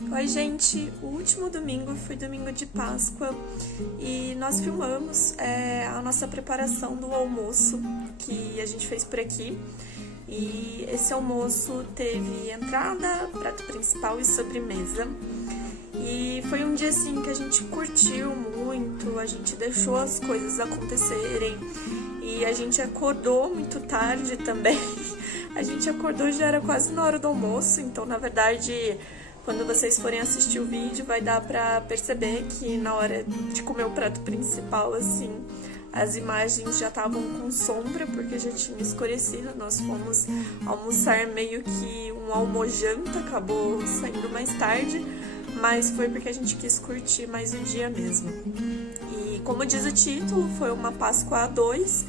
Oi, gente! O último domingo foi domingo de Páscoa e nós filmamos a nossa preparação do almoço que a gente fez por aqui. E esse almoço teve entrada, prato principal e sobremesa. E foi um dia assim que a gente curtiu muito, a gente deixou as coisas acontecerem e a gente acordou muito tarde também. A gente acordou já era quase na hora do almoço, então na verdade, quando vocês forem assistir o vídeo, vai dar pra perceber que na hora de comer o prato principal, assim, as imagens já estavam com sombra, porque já tinha escurecido. Nós fomos almoçar meio que um almojanta, acabou saindo mais tarde, mas foi porque a gente quis curtir mais o dia mesmo. E como diz o título, foi uma Páscoa a dois,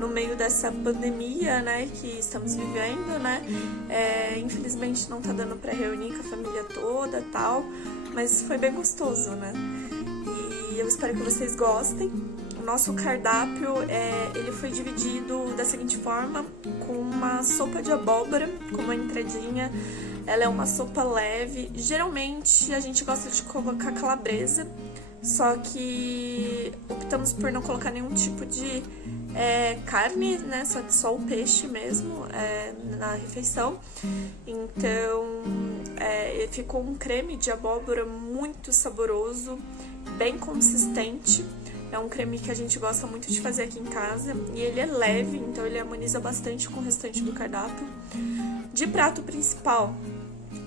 no meio dessa pandemia, né, que estamos vivendo, né, infelizmente não tá dando pra reunir com a família toda e tal, mas foi bem gostoso, né, e eu espero que vocês gostem. O nosso cardápio, ele foi dividido da seguinte forma, com uma sopa de abóbora como entradinha. Ela é uma sopa leve, geralmente a gente gosta de colocar calabresa, só que optamos por não colocar nenhum tipo de carne, né, só o peixe mesmo na refeição. Então ficou um creme de abóbora muito saboroso, bem consistente. É um creme que a gente gosta muito de fazer aqui em casa e ele é leve, então ele harmoniza bastante com o restante do cardápio. De prato principal,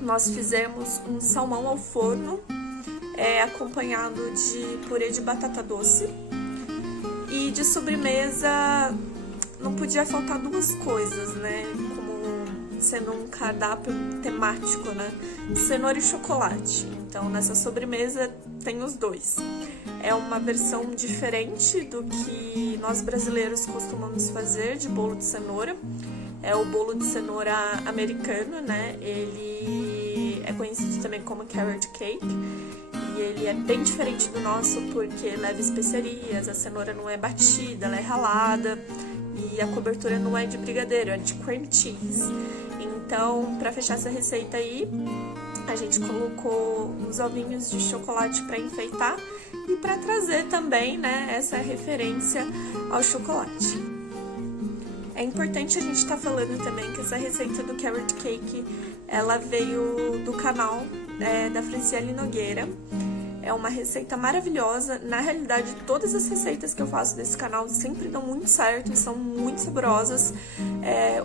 nós fizemos um salmão ao forno, acompanhado de purê de batata doce. E de sobremesa, não podia faltar duas coisas, né? Como sendo um cardápio temático, né? Cenoura e chocolate. Então, nessa sobremesa tem os dois. É uma versão diferente do que nós brasileiros costumamos fazer de bolo de cenoura. É o bolo de cenoura americano, né? Ele é conhecido também como carrot cake. E ele é bem diferente do nosso porque leva especiarias, a cenoura não é batida, ela é ralada. E a cobertura não é de brigadeiro, é de cream cheese. Então, para fechar essa receita aí, a gente colocou uns ovinhos de chocolate para enfeitar e para trazer também, né, essa referência ao chocolate. É importante a gente estar falando também que essa receita do carrot cake, ela veio do canal da Franciele Nogueira. É uma receita maravilhosa. Na realidade, todas as receitas que eu faço desse canal sempre dão muito certo e são muito saborosas.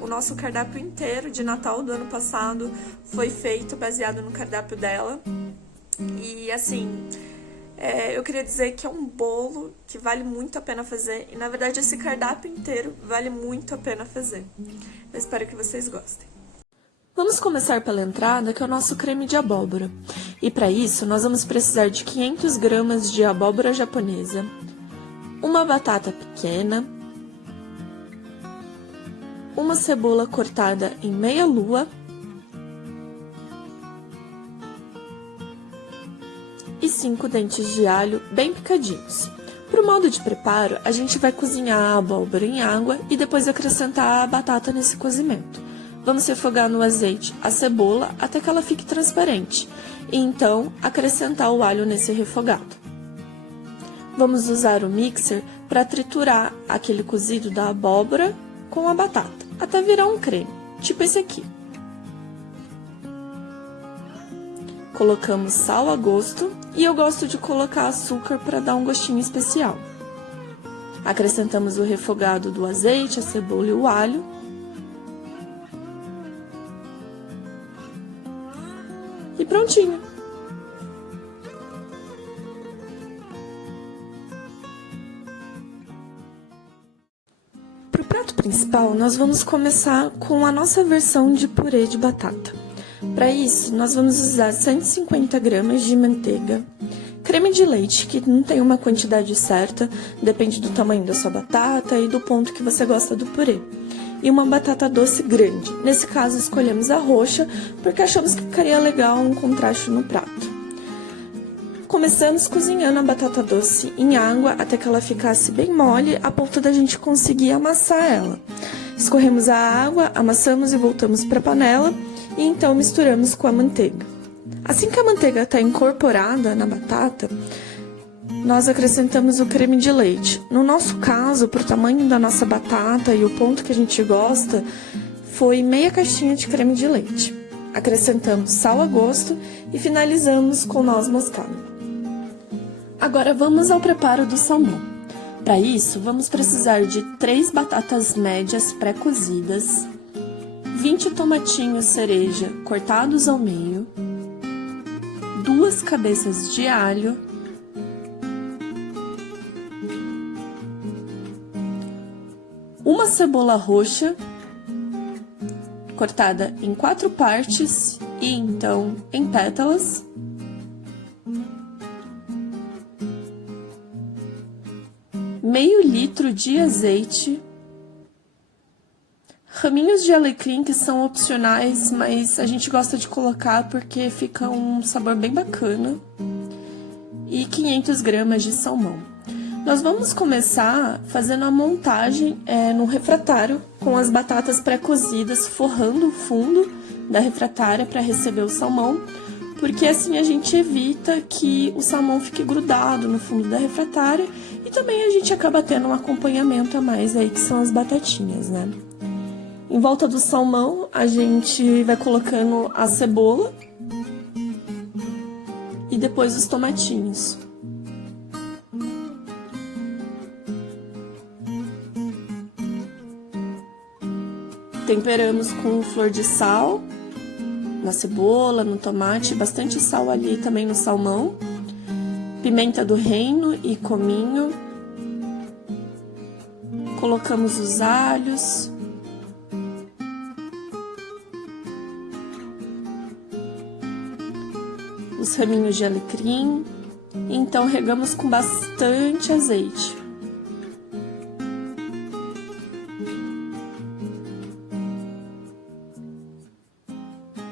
O nosso cardápio inteiro de Natal do ano passado foi feito baseado no cardápio dela. E assim, eu queria dizer que é um bolo que vale muito a pena fazer. E na verdade, esse cardápio inteiro vale muito a pena fazer. Eu espero que vocês gostem. Vamos começar pela entrada, que é o nosso creme de abóbora. E para isso, nós vamos precisar de 500 gramas de abóbora japonesa, uma batata pequena, uma cebola cortada em meia lua e 5 dentes de alho bem picadinhos. Para o modo de preparo, a gente vai cozinhar a abóbora em água e depois acrescentar a batata nesse cozimento. Vamos refogar no azeite a cebola até que ela fique transparente e então acrescentar o alho nesse refogado. Vamos usar o mixer para triturar aquele cozido da abóbora com a batata, até virar um creme, tipo esse aqui. Colocamos sal a gosto e eu gosto de colocar açúcar para dar um gostinho especial. Acrescentamos o refogado do azeite, a cebola e o alho. E prontinho! Para o prato principal, nós vamos começar com a nossa versão de purê de batata. Para isso, nós vamos usar 150 gramas de manteiga, creme de leite, que não tem uma quantidade certa, depende do tamanho da sua batata e do ponto que você gosta do purê. E uma batata doce grande. Nesse caso, escolhemos a roxa, porque achamos que ficaria legal um contraste no prato. Começamos cozinhando a batata doce em água até que ela ficasse bem mole, a ponto da gente conseguir amassar ela. Escorremos a água, amassamos e voltamos para a panela, e então misturamos com a manteiga. Assim que a manteiga está incorporada na batata, nós acrescentamos o creme de leite. No nosso caso, pro tamanho da nossa batata e o ponto que a gente gosta, foi meia caixinha de creme de leite. Acrescentamos sal a gosto e finalizamos com noz moscada. Agora vamos ao preparo do salmão. Para isso, vamos precisar de 3 batatas médias pré-cozidas, 20 tomatinhos cereja cortados ao meio, 2 cabeças de alho, uma cebola roxa, cortada em 4 partes e então em pétalas, meio litro de azeite, raminhos de alecrim que são opcionais, mas a gente gosta de colocar porque fica um sabor bem bacana, e 500 gramas de salmão. Nós vamos começar fazendo a montagem no refratário com as batatas pré-cozidas, forrando o fundo da refratária para receber o salmão, porque assim a gente evita que o salmão fique grudado no fundo da refratária e também a gente acaba tendo um acompanhamento a mais aí, que são as batatinhas, né? Em volta do salmão, a gente vai colocando a cebola e depois os tomatinhos. Temperamos com flor de sal na cebola, no tomate, bastante sal ali também no salmão, pimenta do reino e cominho. Colocamos os alhos, os raminhos de alecrim, e então regamos com bastante azeite.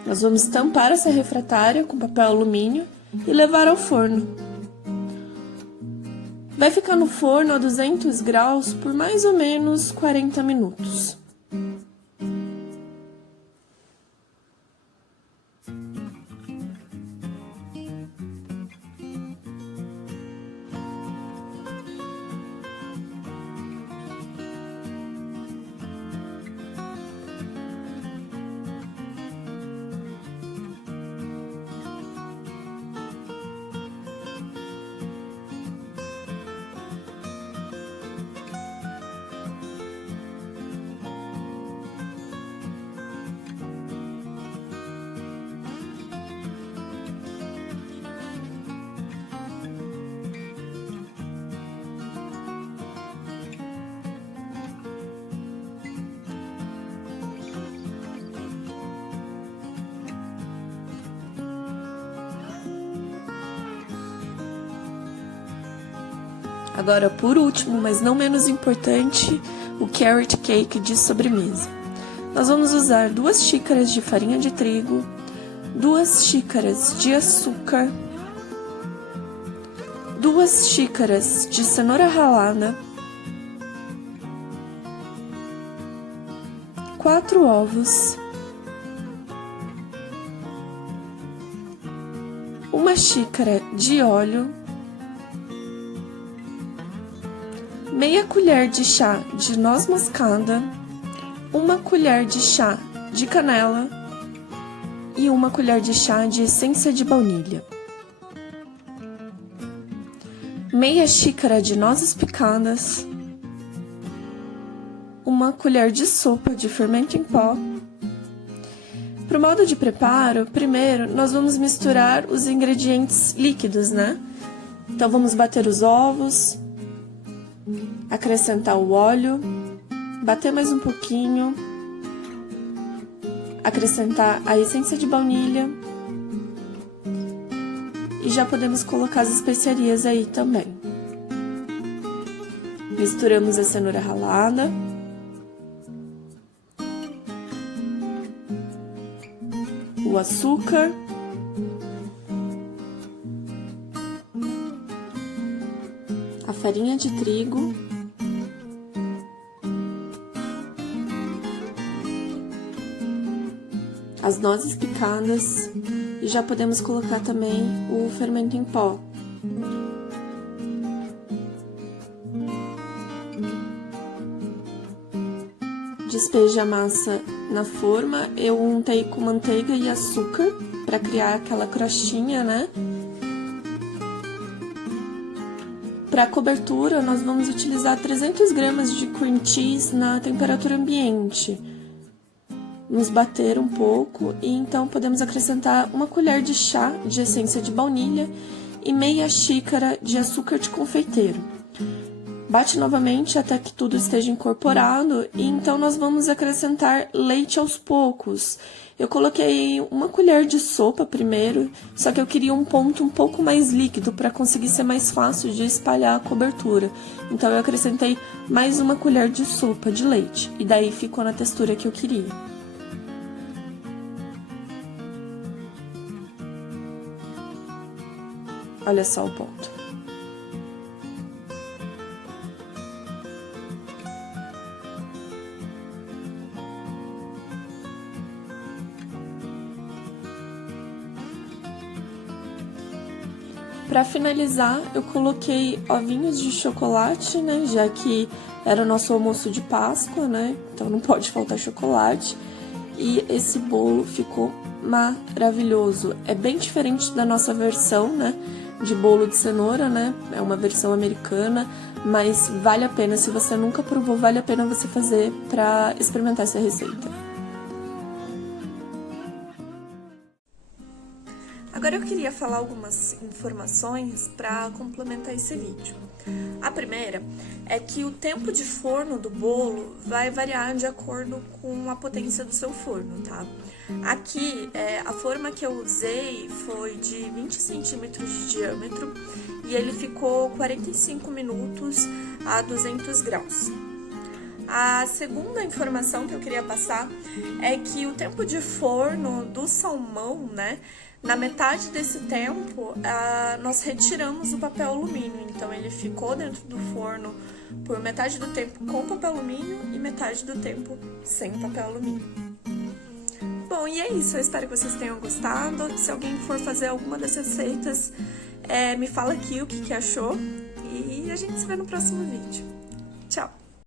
Nós vamos tampar essa refratária com papel alumínio e levar ao forno. Vai ficar no forno a 200 graus por mais ou menos 40 minutos. Agora, por último, mas não menos importante, o carrot cake de sobremesa. Nós vamos usar 2 xícaras de farinha de trigo, 2 xícaras de açúcar, 2 xícaras de cenoura ralada, 4 ovos, 1 xícara de óleo, meia colher de chá de noz moscada, 1 colher de chá de canela e 1 colher de chá de essência de baunilha. Meia xícara de nozes picadas, 1 colher de sopa de fermento em pó. Para o modo de preparo, primeiro nós vamos misturar os ingredientes líquidos, né? Então vamos bater os ovos, acrescentar o óleo, bater mais um pouquinho, acrescentar a essência de baunilha e já podemos colocar as especiarias aí também. Misturamos a cenoura ralada, o açúcar, a farinha de trigo, as nozes picadas e já podemos colocar também o fermento em pó. Despeje a massa na forma, eu untei com manteiga e açúcar para criar aquela crostinha, né? Para cobertura, nós vamos utilizar 300 gramas de cream cheese na temperatura ambiente. Vamos bater um pouco e então podemos acrescentar 1 colher de chá de essência de baunilha e meia xícara de açúcar de confeiteiro. Bate novamente até que tudo esteja incorporado e então nós vamos acrescentar leite aos poucos. Eu coloquei 1 colher de sopa primeiro, só que eu queria um ponto um pouco mais líquido para conseguir ser mais fácil de espalhar a cobertura. Então eu acrescentei mais 1 colher de sopa de leite e daí ficou na textura que eu queria. Olha só o ponto. Para finalizar, eu coloquei ovinhos de chocolate, né? Já que era o nosso almoço de Páscoa, né? Então não pode faltar chocolate. E esse bolo ficou maravilhoso. É bem diferente da nossa versão, né? De bolo de cenoura, né? É uma versão americana, mas vale a pena. Se você nunca provou, vale a pena você fazer para experimentar essa receita. Agora eu queria falar algumas informações para complementar esse vídeo. A primeira é que o tempo de forno do bolo vai variar de acordo com a potência do seu forno, tá? Aqui, a forma que eu usei foi de 20 centímetros de diâmetro e ele ficou 45 minutos a 200 graus. A segunda informação que eu queria passar é que o tempo de forno do salmão, né? Na metade desse tempo, nós retiramos o papel alumínio, então ele ficou dentro do forno por metade do tempo com papel alumínio e metade do tempo sem papel alumínio. Bom, e é isso, eu espero que vocês tenham gostado. Se alguém for fazer alguma dessas receitas, me fala aqui o que achou e a gente se vê no próximo vídeo.